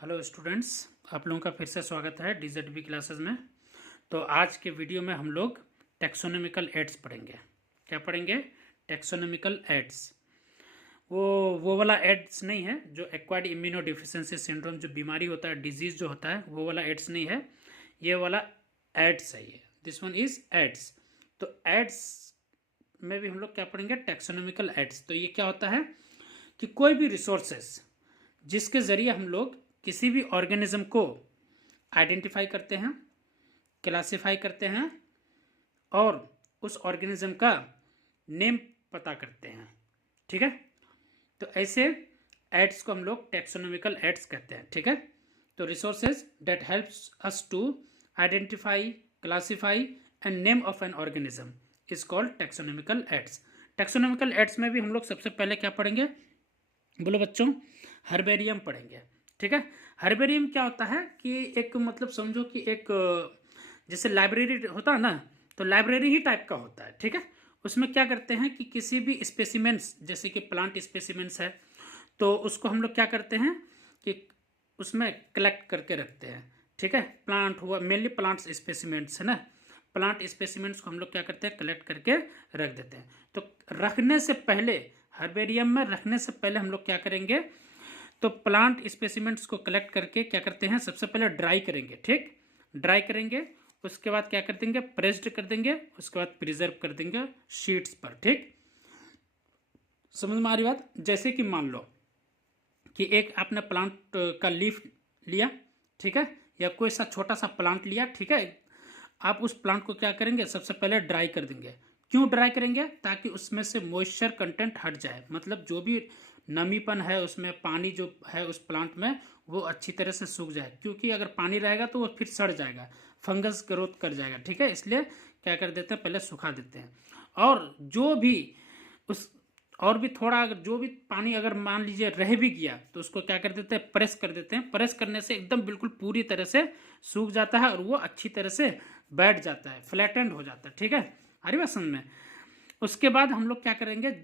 Hello students, आप लोगों का फिर से स्वागत है DZB क्लासेस में। तो आज के वीडियो में हम लोग टैक्सोनॉमिकल एड्स पढ़ेंगे। क्या पढ़ेंगे? Taxonomical aids. वो वाला एड्स नहीं है जो एक्वायर्ड इम्यूनो डिफिशियंसी सिंड्रोम जो बीमारी होता है, डिजीज़ जो होता है, वो वाला एड्स नहीं है। ये वाला एड्स है। ये दिस वन इज एड्स। तो एड्स में भी हम लोग क्या पढ़ेंगे? Taxonomical aids. तो ये क्या होता है कि कोई भी रिसोर्सेस जिसके ज़रिए हम लोग किसी भी ऑर्गेनिज्म को आइडेंटिफाई करते हैं, क्लासिफाई करते हैं और उस ऑर्गेनिज्म का नेम पता करते हैं। ठीक है? तो ऐसे एड्स को हम लोग टैक्सोनॉमिकल एड्स कहते हैं। ठीक है? तो resources that helps us to identify, classify and name of an organism is called taxonomical aids. Taxonomical aids में भी हम लोग सबसे पहले क्या पढ़ेंगे? बोलो बच्चों, हर्बेरियम पढ़ेंगे। ठीक है? हर्बेरियम क्या होता है कि एक मतलब समझो कि एक जैसे लाइब्रेरी होता है ना, तो लाइब्रेरी ही टाइप का होता है। ठीक है? उसमें क्या करते हैं कि किसी भी स्पेसिमेंट्स, जैसे कि प्लांट स्पेसिमेंट्स है, तो उसको हम लोग क्या करते हैं कि उसमें कलेक्ट करके रखते हैं। ठीक है? प्लांट हुआ, मेनली प्लांट्स स्पेसिमेंट्स है ना, प्लांट स्पेसिमेंट्स को हम लोग क्या करते हैं? कलेक्ट करके रख देते हैं। तो रखने से पहले, हर्बेरियम में रखने से पहले हम लोग क्या करेंगे? तो प्लांट स्पेसिमेंट्स को कलेक्ट करके क्या करते हैं? सबसे पहले ड्राई करेंगे। ठीक? ड्राई करेंगे, उसके बाद क्या कर देंगे? प्रेस्ड कर देंगे, उसके बाद प्रिजर्व कर देंगे शीट्स पर। ठीक? समझ में आ रही बात? जैसे कि मान लो कि एक आपने प्लांट का लीफ लिया, ठीक है, या कोई सा छोटा सा प्लांट लिया, ठीक है, आप उस प्लांट को क्या करेंगे? सबसे पहले ड्राई कर देंगे। क्यों ड्राई करेंगे? ताकि उसमें से मॉइस्चर कंटेंट हट जाए, मतलब जो भी नमीपन है उसमें, पानी जो है उस प्लांट में, वो अच्छी तरह से सूख जाए। क्योंकि अगर पानी रहेगा तो वो फिर सड़ जाएगा, फंगस ग्रोथ कर जाएगा। ठीक है? इसलिए क्या कर देते हैं? पहले सुखा देते हैं। और जो भी उस और भी थोड़ा, अगर जो भी पानी अगर मान लीजिए रह भी गया, तो उसको क्या कर देते हैं? प्रेस कर देते हैं। प्रेस करने से एकदम बिल्कुल पूरी तरह से सूख जाता है और वो अच्छी तरह से बैठ जाता है, फ्लैटेंड हो जाता है। ठीक है? आ रही बात समझ में? उसके बाद हम लोग क्या करेंगे?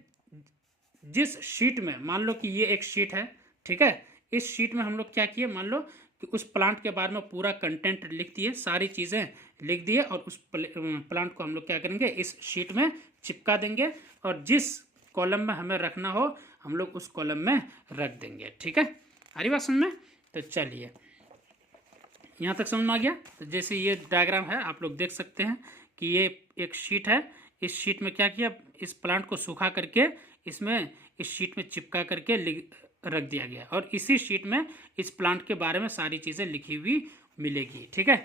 जिस शीट में, मान लो कि ये एक शीट है, ठीक है, इस शीट में हम लोग क्या किए? मान लो कि उस प्लांट के बारे में पूरा कंटेंट लिख दिए, सारी चीज़ें लिख दिए, और उस प्लांट को हम लोग क्या करेंगे? इस शीट में चिपका देंगे, और जिस कॉलम में हमें रखना हो हम लोग उस कॉलम में रख देंगे। ठीक है? आ रही बात समझ में? तो चलिए, यहाँ तक समझ में आ गया? तो जैसे ये डायग्राम है, आप लोग देख सकते हैं कि ये एक शीट है। इस शीट में क्या किया? इस प्लांट को सूखा करके इसमें, इस शीट में चिपका करके रख दिया गया, और इसी शीट में इस प्लांट के बारे में सारी चीज़ें लिखी हुई मिलेगी। ठीक है?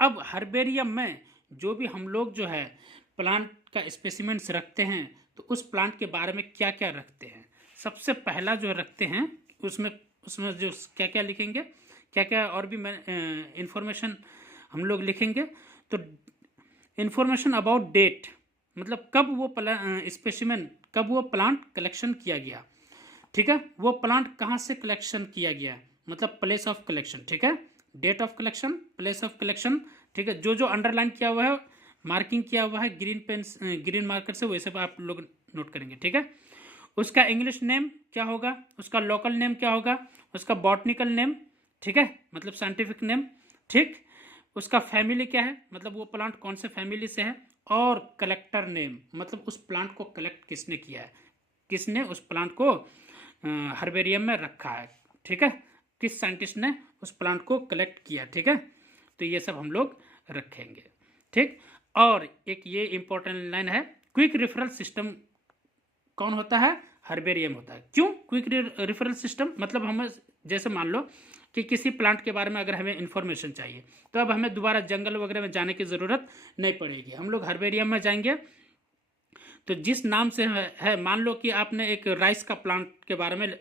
अब हर्बेरियम में जो भी हम लोग जो है प्लांट का स्पेसिमेंट्स रखते हैं, तो उस प्लांट के बारे में क्या क्या रखते हैं? सबसे पहला जो रखते हैं उसमें उसमें जो क्या क्या लिखेंगे, क्या क्या और भी इंफॉर्मेशन हम लोग लिखेंगे। तो इंफॉर्मेशन अबाउट डेट, मतलब कब वो स्पेसिमेन, कब वो प्लांट कलेक्शन किया गया। ठीक है? वो प्लांट कहाँ से कलेक्शन किया गया, मतलब प्लेस ऑफ कलेक्शन। ठीक है? Date of collection, place of collection. ठीक है? जो जो अंडरलाइन किया हुआ है, मार्किंग किया हुआ है ग्रीन पेन, ग्रीन मार्कर से, वैसे आप लोग नोट करेंगे। ठीक है? उसका इंग्लिश नेम क्या होगा, उसका लोकल नेम क्या होगा, उसका बॉटनिकल नेम, ठीक है, मतलब साइंटिफिक नेम। ठीक? उसका फैमिली क्या है, मतलब वो प्लांट कौन से फैमिली से है, और कलेक्टर नेम, मतलब उस प्लांट को कलेक्ट किसने किया है, किसने उस प्लांट को हर्बेरियम में रखा है। ठीक है? किस साइंटिस्ट ने उस प्लांट को कलेक्ट किया। ठीक है? तो ये सब हम लोग रखेंगे। ठीक? और एक ये इंपॉर्टेंट लाइन है, क्विक रेफरल सिस्टम कौन होता है? हर्बेरियम होता है। क्यों क्विक रेफरल सिस्टम? मतलब हमें, जैसे मान लो कि किसी प्लांट के बारे में अगर हमें इन्फॉर्मेशन चाहिए, तो अब हमें दोबारा जंगल वगैरह में जाने की ज़रूरत नहीं पड़ेगी। हम लोग हर्बेरियम में जाएंगे, तो जिस नाम से है, मान लो कि आपने एक राइस का प्लांट के बारे में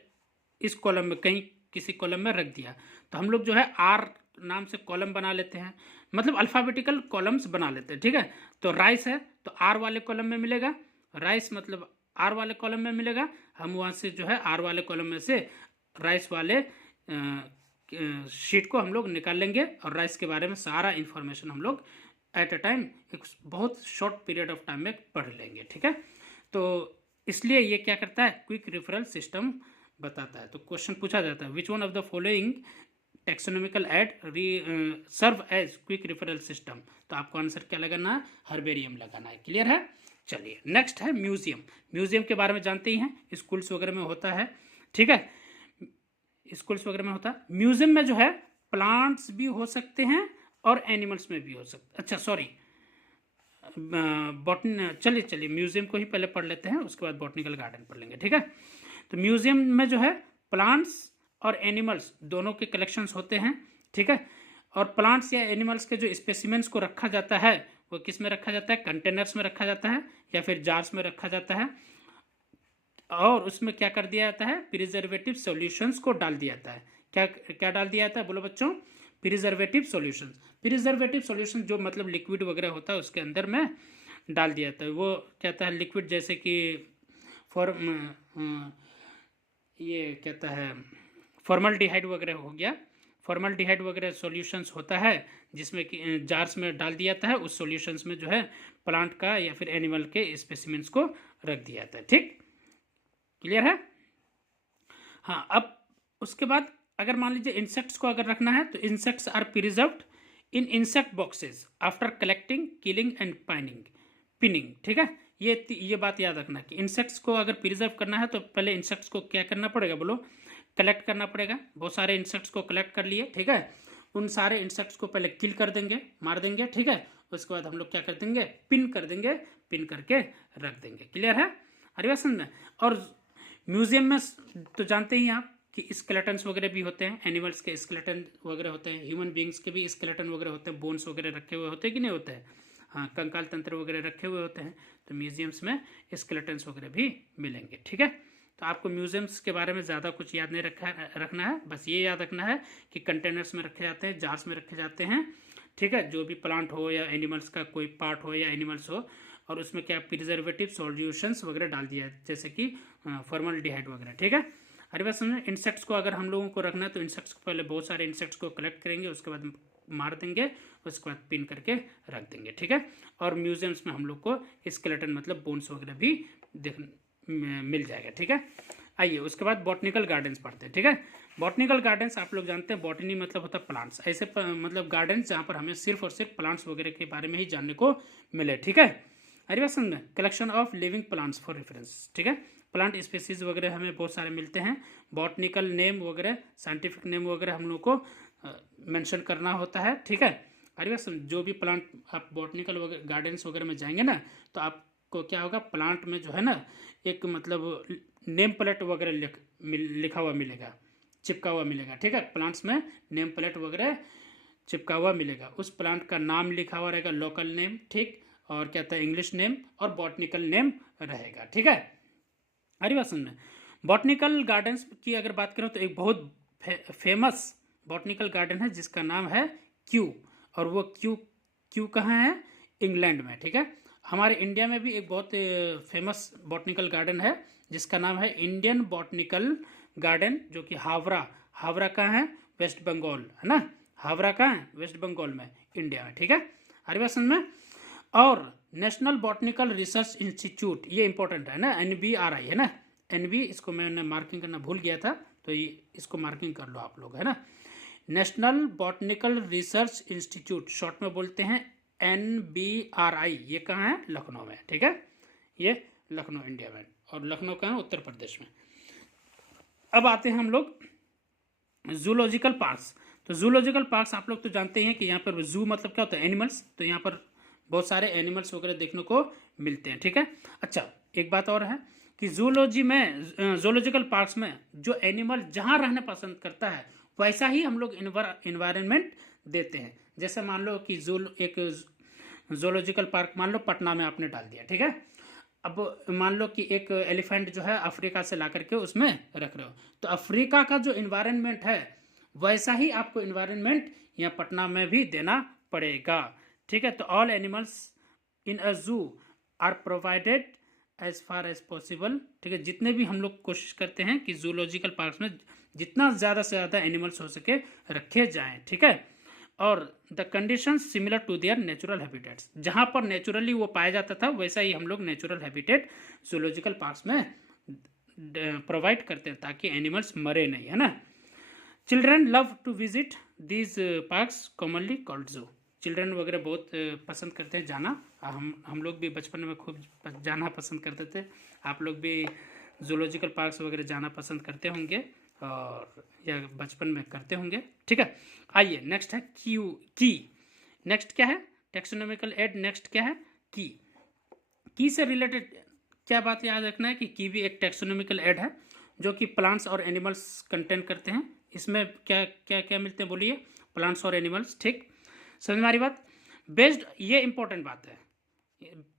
इस कॉलम में, कहीं किसी कॉलम में रख दिया, तो हम लोग जो है आर नाम से कॉलम बना लेते हैं, मतलब अल्फ़ाबेटिकल कॉलम्स बना लेते हैं। ठीक है? तो राइस है तो आर वाले कॉलम में मिलेगा, राइस मतलब आर वाले कॉलम में मिलेगा। हम वहाँ से जो है आर वाले कॉलम में से राइस वाले शीट को हम लोग निकाल लेंगे, और राइस के बारे में सारा इन्फॉर्मेशन हम लोग एट अ टाइम, एक बहुत शॉर्ट पीरियड ऑफ टाइम में पढ़ लेंगे। ठीक है? तो इसलिए ये क्या करता है? क्विक रेफरल सिस्टम बताता है। तो क्वेश्चन पूछा जाता है, which one of the following taxonomical aid serve as quick referral system. तो आपको आंसर क्या लगाना है? हर्बेरियम लगाना है। क्लियर है? चलिए नेक्स्ट है म्यूजियम। म्यूजियम के बारे में जानते ही हैं, स्कूल्स वगैरह में होता है, ठीक है, स्कूल्स वगैरह में होता है। म्यूजियम में जो है प्लांट्स भी हो सकते हैं और एनिमल्स में भी हो सकते, अच्छा सॉरी चलिए म्यूजियम को ही पहले पढ़ लेते हैं, उसके बाद बॉटनिकल गार्डन पढ़ लेंगे, ठीक है। तो म्यूजियम में जो है प्लांट्स और एनिमल्स दोनों के कलेक्शंस होते हैं, ठीक है। और प्लांट्स या एनिमल्स के जो स्पेसिमेंस को रखा जाता है वो किस में रखा जाता है? कंटेनर्स में रखा जाता है या फिर जार्स में रखा जाता है, और उसमें क्या कर दिया जाता है? प्रिजर्वेटिव सॉल्यूशंस को डाल दिया जाता है। क्या क्या डाल दिया जाता है बोलो बच्चों? Preservative solutions. प्रिजर्वेटिव सॉल्यूशन जो मतलब लिक्विड वगैरह होता है उसके अंदर में डाल दिया जाता है। वो कहता है लिक्विड, जैसे कि ये कहता है फॉर्मल्डिहाइड वगैरह हो गया, फॉर्मल्डिहाइड वगैरह सॉल्यूशंस होता है जिसमें कि जार्स में डाल दिया जाता है। उस सॉल्यूशंस में जो है प्लांट का या फिर एनिमल के स्पेसिमेंट्स को रख दिया जाता है, ठीक, क्लियर है। हाँ, अब उसके बाद अगर मान लीजिए इंसेक्ट्स को अगर रखना है तो insects are preserved in insect boxes after collecting, killing and pinning, ठीक है। ये बात याद रखना कि इंसेक्ट्स को अगर प्रिजर्व करना है तो पहले इंसेक्ट्स को क्या करना पड़ेगा बोलो? कलेक्ट करना पड़ेगा। बहुत सारे इंसेक्ट्स को कलेक्ट कर लिए, ठीक है। उन सारे इंसेक्ट्स को पहले किल कर देंगे, मार देंगे, ठीक है। उसके बाद हम लोग क्या कर देंगे? पिन कर देंगे, पिन करके रख देंगे। क्लियर है? अरे बात समझ में। और म्यूजियम में तो जानते ही आप कि स्केलेटन्स वगैरह भी होते हैं, एनिमल्स के स्केलेटन वगैरह होते हैं, ह्यूमन बींग्स के भी स्केलेटन वगैरह होते हैं, बोन्स वगैरह रखे हुए होते हैं कि नहीं होते हैं? हाँ, कंकाल तंत्र वगैरह रखे हुए होते हैं। तो म्यूजियम्स में स्केलेटन्स वगैरह भी मिलेंगे, ठीक है। तो आपको म्यूजियम्स के बारे में ज़्यादा कुछ याद नहीं रखना है, बस ये याद रखना है कि कंटेनर्स में रखे जाते हैं, जार्स में रखे जाते हैं, ठीक है। जो भी प्लांट हो या एनिमल्स का कोई पार्ट हो या एनिमल्स हो, और उसमें क्या प्रिजर्वेटिव सॉल्यूशंस वगैरह डाल दिया है, जैसे कि फॉर्मल्डिहाइड वगैरह, ठीक है। अरे बस समझे। इंसेक्ट्स को अगर हम लोगों को रखना है तो इंसेक्ट्स को पहले बहुत सारे इंसेक्ट्स को कलेक्ट करेंगे, उसके बाद मार देंगे, उसके बाद पिन करके रख देंगे, ठीक है। और म्यूजियम्स में हम लोग को स्केलेटन मतलब बोन्स वगैरह भी मिल जाएगा, ठीक है। आइए उसके बाद बॉटनिकल गार्डन्स पढ़ते हैं, ठीक है। बॉटनिकल गार्डन्स आप लोग जानते हैं, बॉटनी मतलब होता है प्लांट्स, ऐसे मतलब गार्डन्स जहाँ पर हमें सिर्फ और सिर्फ प्लांट्स वगैरह के बारे में ही जानने को मिले, ठीक है। अरे बात समझ में। Collection of living plants for reference, ठीक है। प्लांट स्पीसीज वगैरह हमें बहुत सारे मिलते हैं। बॉटनिकल नेम वगैरह, साइंटिफिक नेम वगैरह हम लोग को मेंशन करना होता है, ठीक है। अरे बस जो भी प्लांट आप बॉटनिकल गार्डन्स वगैरह में जाएंगे ना तो आपको क्या होगा? प्लांट में जो है ना एक मतलब नेम प्लेट वगैरह लिखा हुआ मिलेगा, चिपका हुआ मिलेगा, ठीक है। प्लांट्स में नेम प्लेट वगैरह चिपका हुआ मिलेगा, उस प्लांट का नाम लिखा हुआ रहेगा, लोकल नेम, ठीक, और क्या था इंग्लिश नेम और बॉटनिकल नेम रहेगा, ठीक है। अरे बात समझ में। बॉटनिकल गार्डन्स की अगर बात करें तो एक बहुत फेमस बॉटनिकल गार्डन है जिसका नाम है क्यू, और वो क्यू कहाँ है? इंग्लैंड में, ठीक है। हमारे इंडिया में भी एक बहुत फेमस बॉटनिकल गार्डन है जिसका नाम है इंडियन बॉटनिकल गार्डन, जो कि हावड़ा कहाँ है? वेस्ट बंगाल, है ना। हावड़ा कहाँ है? वेस्ट बंगाल में, इंडिया में, ठीक है। अरे बात समझ में। और नेशनल बॉटनिकल रिसर्च इंस्टीट्यूट, ये इंपॉर्टेंट है ना, NBRI है ना, NB, इसको मैंने मार्किंग करना भूल गया था तो ये इसको मार्किंग कर लो आप लोग, है ना। National botanical research institute, short में बोलते हैं NBRI, ये कहाँ है? लखनऊ में, ठीक है। ये लखनऊ इंडिया में, और लखनऊ कहाँ है? उत्तर प्रदेश में। अब आते हैं हम लोग जूलॉजिकल पार्क्स। तो जूलॉजिकल पार्क्स आप लोग तो जानते हैं कि यहाँ पर जू मतलब क्या होता है? एनिमल्स। तो यहाँ पर बहुत सारे एनिमल्स वगैरह देखने को मिलते हैं, ठीक है। अच्छा, एक बात और है कि जूलॉजिकल पार्क्स में जो एनिमल जहाँ रहना पसंद करता है वैसा ही हम लोग इन्वायरमेंट देते हैं। जैसे मान लो कि एक जूलॉजिकल पार्क मान लो पटना में आपने डाल दिया, ठीक है। अब मान लो कि एक एलिफेंट जो है अफ्रीका से ला करके उसमें रख रहे हो, तो अफ्रीका का जो इन्वायरमेंट है वैसा ही आपको इन्वायरमेंट यहाँ पटना में भी देना पड़ेगा, ठीक है। तो all animals in a zoo are provided as far as possible, ठीक है। जितने भी हम लोग कोशिश करते हैं कि जूलॉजिकल पार्क में जितना ज़्यादा से ज़्यादा एनिमल्स हो सके रखे जाएं, ठीक है। और the conditions similar to their natural habitats, जहाँ पर नेचुरली वो पाया जाता था वैसा ही हम लोग नेचुरल हैबिटेट जूलॉजिकल पार्क्स में प्रोवाइड करते हैं ताकि एनिमल्स मरे नहीं, है ना। Children love to visit these parks commonly called zoo. Children वगैरह बहुत पसंद करते हैं जाना। हम लोग भी बचपन में खूब जाना पसंद करते थे। आप लोग भी जूलॉजिकल पार्क्स वगैरह जाना पसंद करते होंगे और या बचपन में करते होंगे। ठीक है, आइए नेक्स्ट है की। नेक्स्ट क्या है? Taxonomical add. नेक्स्ट क्या है? की से रिलेटेड क्या बात याद रखना है कि की भी एक टेक्सोनॉमिकल एड है जो कि प्लांट्स और एनिमल्स कंटेन करते हैं। इसमें क्या क्या क्या मिलते हैं बोलिए? प्लांट्स और एनिमल्स। ठीक, समझ में आ रही बात? बेस्ड, ये इंपॉर्टेंट बात है।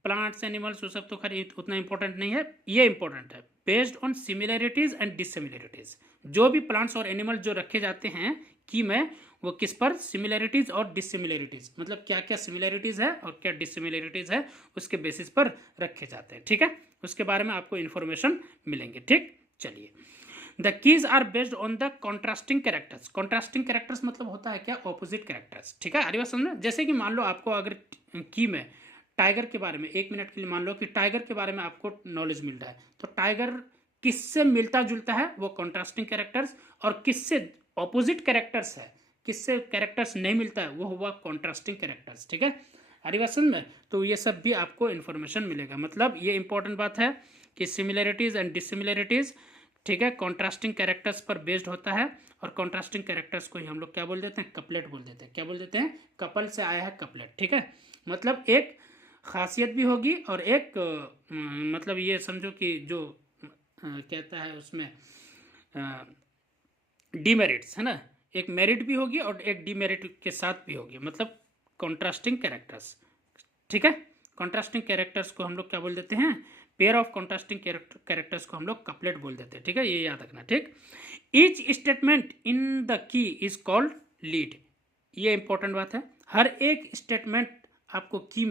प्लांट्स एनिमल्स वो सब तो खैर उतना इंपॉर्टेंट नहीं है, ये इंपॉर्टेंट है। बेस्ड ऑन सिमिलैरिटीज एंड डिससिमिलैरिटीज, जो भी प्लांट्स और एनिमल्स जो रखे जाते हैं की में, वो किस पर? सिमिलैरिटीज और डिससिमिलैरिटीज, मतलब क्या क्या सिमिलैरिटीज है और क्या डिससिमिलैरिटीज है उसके बेसिस पर रखे जाते हैं। ठीक है, उसके बारे में आपको इन्फॉर्मेशन मिलेंगे। ठीक, चलिए। The keys are based on the contrasting characters. Contrasting characters मतलब होता है क्या? Opposite characters. ठीक है, अरे बात समझना। जैसे कि मान लो आपको अगर की में टाइगर के बारे में 1 मिनट के लिए मान लो कि टाइगर के बारे में आपको नॉलेज मिल रहा है, तो टाइगर किससे मिलता जुलता है? वो कॉन्ट्रास्टिंग कैरेक्टर्स। और किससे ऑपोजिट कैरेक्टर्स है, किससे कैरेक्टर्स नहीं मिलता है, वो हुआ कॉन्ट्रास्टिंग कैरेक्टर्स। ठीक है, अरे बात समझ में। तो ये सब भी आपको इन्फॉर्मेशन मिलेगा। मतलब ये इंपॉर्टेंट बात है कि सिमिलैरिटीज एंड डिससिमिलैरिटीज, ठीक है, कॉन्ट्रास्टिंग कैरेक्टर्स पर बेस्ड होता है। और कॉन्ट्रास्टिंग कैरेक्टर्स को ही हम लोग क्या बोल देते हैं? कपलेट बोल देते हैं। क्या बोल देते हैं? कपल से आया है कपलेट। ठीक है, मतलब एक खासियत भी होगी और एक मतलब ये समझो कि जो कहता है उसमें डीमेरिट्स है ना, एक मेरिट भी होगी और एक डीमेरिट के साथ भी होगी, मतलब कॉन्ट्रास्टिंग कैरेक्टर्स। ठीक है, कॉन्ट्रास्टिंग कैरेक्टर्स को हम लोग क्या बोल देते हैं? पेयर ऑफ कॉन्ट्रास्टिंग कैरेक्टर्स को हम लोग कपलेट बोल देते हैं। ठीक है, ये याद रखना। ठीक, each statement in the key is called lead. ये इंपॉर्टेंट बात है। हर एक स्टेटमेंट आपको की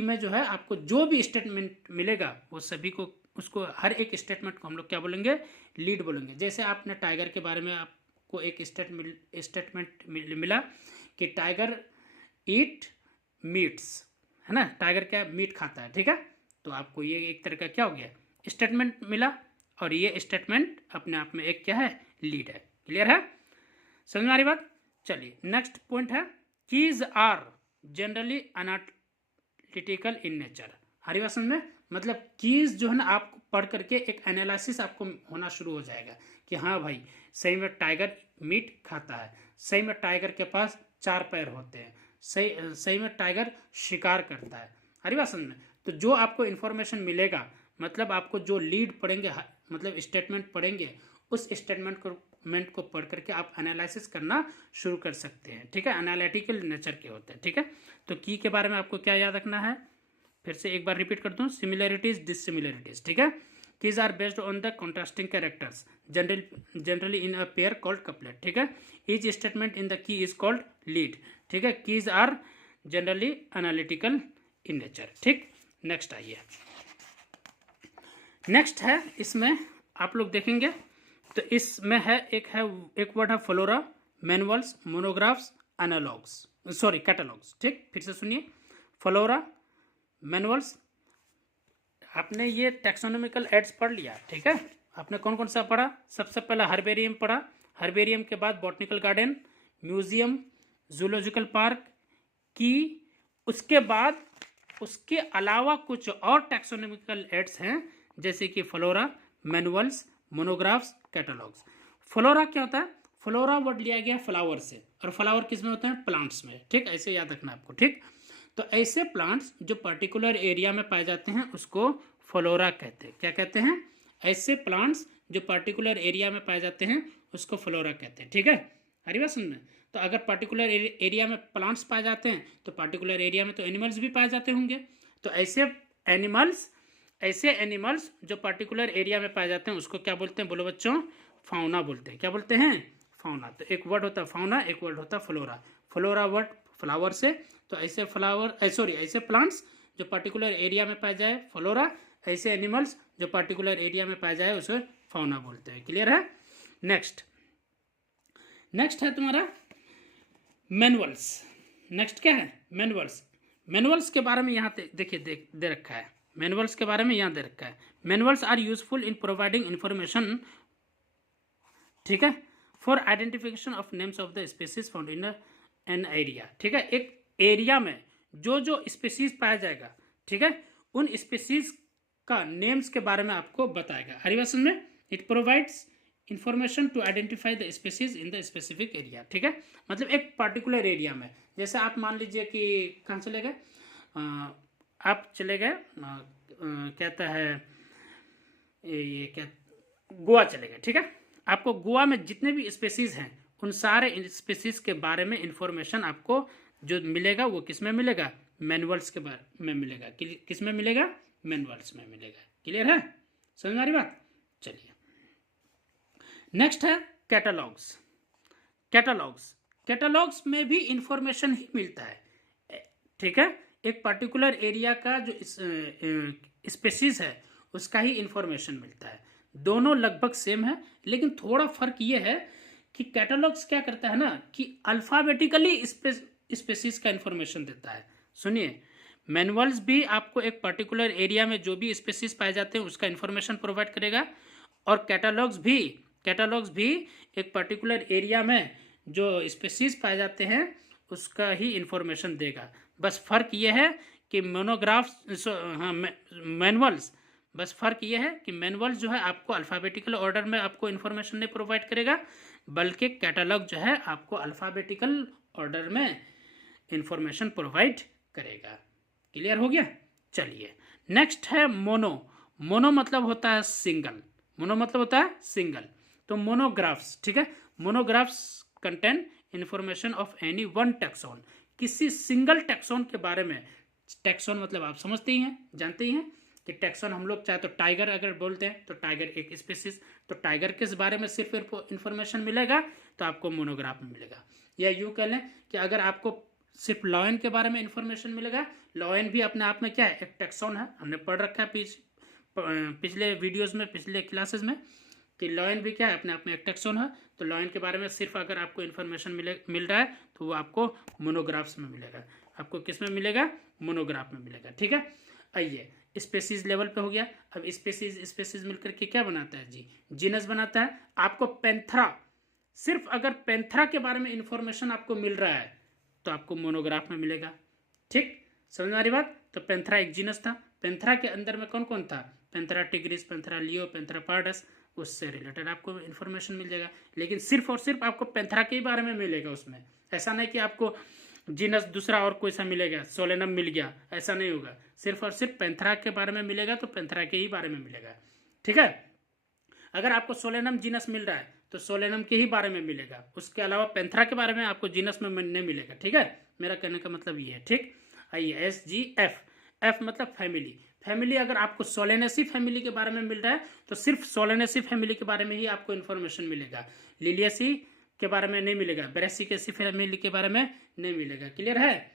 में जो है आपको जो भी स्टेटमेंट मिलेगा वो सभी को, उसको हर एक स्टेटमेंट को हम लोग क्या बोलेंगे? लीड बोलेंगे। जैसे आपने टाइगर के बारे में आपको एक स्टेटमेंट मिला कि टाइगर ईट मीट्स, है ना, टाइगर क्या मीट खाता है। ठीक है, तो आपको ये एक तरह का क्या हो गया? स्टेटमेंट मिला। और ये स्टेटमेंट अपने आप में एक क्या है? लीड है। क्लियर है? समझ में आ रही बात? चलिए नेक्स्ट पॉइंट है, keys are generally analytical in nature. हरी बात समझ में? मतलब कीज जो है ना, आप पढ़ करके एक एनालिसिस आपको होना शुरू हो जाएगा कि हाँ भाई, सही में टाइगर मीट खाता है, सही में टाइगर के पास 4 पैर होते हैं, सही में टाइगर शिकार करता है। हरी बात समझ में? तो जो आपको इन्फॉर्मेशन मिलेगा, मतलब आपको जो लीड पढ़ेंगे, मतलब स्टेटमेंट पढ़ेंगे, उस स्टेटमेंट को पढ़ करके आप एनालिसिस करना शुरू कर सकते हैं। ठीक है, एनालिटिकल नेचर के होते हैं। ठीक है, तो की के बारे में आपको क्या याद रखना है? फिर से एक बार रिपीट करता हूँ, सिमिलैरिटीज डिससिमिलैरिटीज। ठीक है, keys are based on the contrasting characters generally in a pair called couplet. ठीक है, each statement in the key is called lead. ठीक है, keys are generally analytical in nature. ठीक, नेक्स्ट आइए। नेक्स्ट है, इसमें आप लोग देखेंगे तो इसमें है एक वर्ड है flora, manuals, monographs, analogues, sorry catalogues. ठीक, फिर से सुनिए, फ्लोरा, मैनुअल्स। आपने ये टैक्सोनॉमिकल एड्स पढ़ लिया। ठीक है, आपने कौन कौन सा पढ़ा? सबसे पहला हर्बेरियम पढ़ा, हर्बेरियम के बाद botanical garden, museum, zoological park की, उसके बाद उसके अलावा कुछ और टैक्सोनॉमिकल एड्स हैं जैसे कि flora, manuals, monographs, catalogues. Flora क्या होता है? फ्लोरा वर्ड लिया गया फ्लावर से, और फ्लावर किस में होते हैं? प्लांट्स में। ठीक, ऐसे याद रखना आपको। ठीक, तो ऐसे प्लांट्स जो पर्टिकुलर एरिया में पाए जाते हैं उसको फ्लोरा कहते हैं। क्या कहते हैं? ऐसे प्लांट्स जो पर्टिकुलर एरिया में पाए जाते हैं उसको फ्लोरा कहते हैं। ठीक है, हरी बात समझ में? तो अगर पर्टिकुलर एरिया में प्लांट्स पाए जाते हैं तो पर्टिकुलर एरिया में तो एनिमल्स भी पाए जाते होंगे। तो ऐसे एनिमल्स जो पर्टिकुलर एरिया में पाए जाते हैं उसको क्या बोलते हैं? बोलो बच्चों, फाउना बोलते हैं। क्या बोलते हैं? फाउना। तो एक वर्ड होता है फाउना, एक वर्ड होता है फ्लोरा। फ्लोरा वर्ड फ्लावर से, तो ऐसे ऐसे प्लांट्स जो पर्टिकुलर एरिया में पाए जाए फ्लोरा, ऐसे एनिमल्स जो पर्टिकुलर एरिया में पाए जाए उसे फाउना बोलते हैं। क्लियर है? नेक्स्ट है तुम्हारा मैनुअल्स। नेक्स्ट क्या है? मैनुअल्स के बारे में यहाँ देखिए दे रखा है। मैनुअल्स के बारे में यहाँ दे रखा है, manuals are useful in providing information, ठीक है, for identification of names of the species found in an area. ठीक है, एक एरिया में जो जो स्पीसीज पाया जाएगा, ठीक है, उन स्पीसीज का नेम्स के बारे में आपको बताएगा। हरिवासन में it provides information to identify the species in the specific area. ठीक है, मतलब एक पर्टिकुलर एरिया में, जैसे आप मान लीजिए कि कहाँ चले गए, आप चले गए कहता है ये क्या, गोवा चले गए। ठीक है, आपको गोवा में जितने भी स्पीसीज हैं उन सारे स्पीसीज के बारे में इंफॉर्मेशन आपको जो मिलेगा वो किस में मिलेगा, मैनुअल्स के बारे में मिलेगा। किस में मिलेगा, मैनुअल्स में मिलेगा। क्लियर है, समझ में आ रही बात। चलिए नेक्स्ट है कैटलॉग्स। कैटलॉग्स में भी इंफॉर्मेशन ही मिलता है। ठीक है, एक पर्टिकुलर एरिया का जो स्पेसीज है उसका ही इंफॉर्मेशन मिलता है। दोनों लगभग सेम है, लेकिन थोड़ा फर्क ये है कि कैटलॉग्स क्या करता है ना कि अल्फाबेटिकली स्पेसीज का इंफॉर्मेशन देता है। सुनिए, मैनुअल्स भी आपको एक पर्टिकुलर एरिया में जो भी स्पेसीज पाए जाते हैं उसका इंफॉर्मेशन प्रोवाइड करेगा, और कैटलॉग्स भी एक पर्टिकुलर एरिया में जो स्पेसीज पाए जाते हैं उसका ही इंफॉर्मेशन देगा। बस फर्क ये है कि मैनुअल्स बस फर्क ये है कि मैनुअल्स जो है आपको अल्फ़ाबेटिकल ऑर्डर में आपको इन्फॉर्मेशन नहीं प्रोवाइड करेगा, बल्कि कैटलॉग जो है आपको अल्फ़ाबेटिकल ऑर्डर में इंफॉर्मेशन प्रोवाइड करेगा। क्लियर हो गया। चलिए नेक्स्ट है मोनो मतलब होता है सिंगल। तो मोनोग्राफ्स, ठीक है, monographs contain information of any one taxon. किसी सिंगल टैक्सोन के बारे में, टैक्सोन मतलब आप समझते ही हैं, जानते ही हैं कि टैक्सोन हम लोग चाहे तो टाइगर अगर बोलते हैं तो टाइगर एक स्पीसीज, तो टाइगर के बारे में सिर्फ इंफॉर्मेशन मिलेगा तो आपको मोनोग्राफ में मिलेगा। या यूँ कह लें कि अगर आपको सिर्फ लॉयन के बारे में इंफॉर्मेशन मिलेगा, लॉयन भी अपने आप में क्या है, एक टैक्सोन है, हमने पढ़ रखा है पिछले वीडियोस में, पिछले क्लासेस में, कि लॉयन भी क्या है, अपने आप में एक टैक्सोन है। तो लॉयन के बारे में सिर्फ अगर आपको इन्फॉर्मेशन मिल रहा है तो वो आपको मोनोग्राफ्स में मिलेगा। आपको किस में मिलेगा, मोनोग्राफ में मिलेगा। ठीक है, आइए स्पेसीज लेवल पे हो गया। अब स्पेसीज मिलकर के क्या बनाता है जी, जीनस बनाता है। आपको पैंथरा, सिर्फ अगर पैंथरा के बारे में इंफॉर्मेशन आपको मिल रहा है तो आपको मोनोग्राफ में मिलेगा। ठीक, समझ में आ रही बात। तो पैंथरा एक जीनस था, पैंथरा के अंदर में कौन कौन था, पैंथरा टिग्रिस, पैंथरा लियो, पैंथरा पार्डस, उससे रिलेटेड आपको इन्फॉर्मेशन मिल जाएगा। लेकिन सिर्फ और सिर्फ आपको पैंथरा के ही बारे में मिलेगा उसमें, ऐसा नहीं कि आपको जीनस दूसरा और कोई सा मिलेगा, सोलेनम मिल गया, ऐसा नहीं होगा। सिर्फ और सिर्फ पैंथरा के बारे में मिलेगा तो पैंथरा के ही बारे में मिलेगा। ठीक है, अगर आपको सोलेनम जीनस मिल रहा है तो सोलेनम के ही बारे में मिलेगा, उसके अलावा पैंथरा के बारे में आपको जीनस में नहीं मिलेगा। ठीक है, मेरा कहने का मतलब ये है। ठीक, आइए SGF, एफ मतलब फैमिली अगर आपको सोलेनेसी फैमिली के बारे में मिल रहा है तो सिर्फ सोलेनेसी फैमिली के बारे में ही आपको इन्फॉर्मेशन मिलेगा, लिलियसी के बारे में नहीं मिलेगा, ब्रेसिकेसी फैमिली के बारे में नहीं मिलेगा। क्लियर है,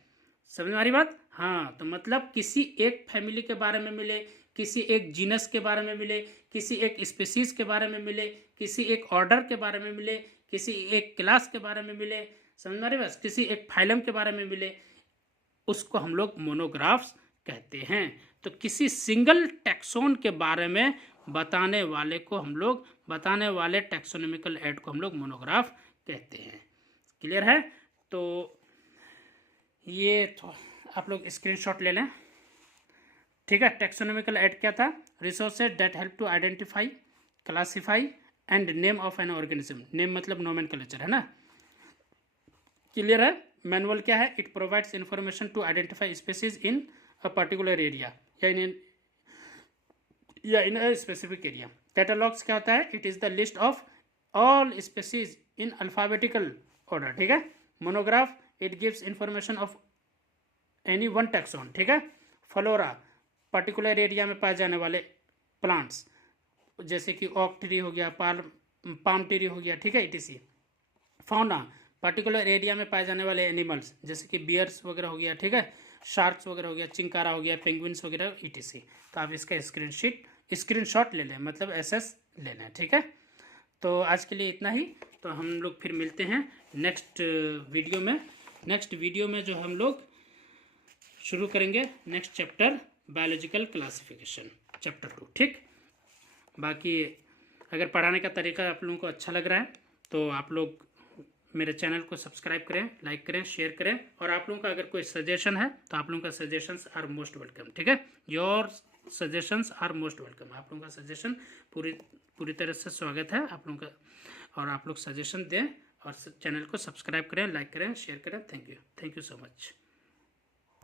समझ में आ रही बात। हाँ, तो मतलब किसी एक फैमिली के बारे में मिले, किसी एक जीनस के बारे में मिले, किसी एक स्पीसीज के बारे में मिले, किसी एक ऑर्डर के बारे में मिले, किसी एक क्लास के बारे में मिले, समझ में आ रही बात, किसी एक फाइलम के बारे में मिले, उसको हम लोग मोनोग्राफ्स कहते हैं। तो किसी सिंगल टैक्सोन के बारे में बताने वाले टैक्सोनॉमिकल ऐड को हम लोग मोनोग्राफ कहते हैं। क्लियर है, तो ये तो आप लोग स्क्रीनशॉट ले लें। ठीक है, टैक्सोनॉमिकल ऐड क्या था, resources that help to identify, classify and name of an organism. Name मतलब नोमेनक्लेचर है ना। क्लियर है, मैनुअल क्या है, it provides information to identify species in a particular area या in a specific area. Catalogues क्या होता है, it is the list of all species in alphabetical order. ठीक है, monograph it gives information of any one taxon. ठीक है, flora particular area में पाए जाने वाले प्लांट्स, जैसे कि ओक ट्री हो गया, पाम ट्री हो गया। ठीक है, इटीसी। फाउना पर्टिकुलर एरिया में पाए जाने वाले एनिमल्स, जैसे कि बियर्स वगैरह हो गया। ठीक है, शार्क्स वगैरह हो गया, चिंकारा हो गया, पेंगुइन्स वगैरह, ईटीसी। तो आप इसका स्क्रीनशॉट ले लें, मतलब SS ले लें। ठीक है, तो आज के लिए इतना ही। तो हम लोग फिर मिलते हैं नेक्स्ट वीडियो में जो हम लोग शुरू करेंगे next chapter, biological classification, chapter 2। ठीक, बाकी अगर पढ़ाने का तरीका आप लोगों को अच्छा लग रहा है तो आप लोग मेरे चैनल को सब्सक्राइब करें, लाइक करें, शेयर करें, और आप लोगों का अगर कोई सजेशन है तो आप लोगों का सजेशंस आर मोस्ट वेलकम। ठीक है, your suggestions are most welcome. आप लोगों का सजेशन पूरी तरह से स्वागत है आप लोगों का, और आप लोग सजेशन दें और चैनल को सब्सक्राइब करें, लाइक करें, शेयर करें। Thank you so much.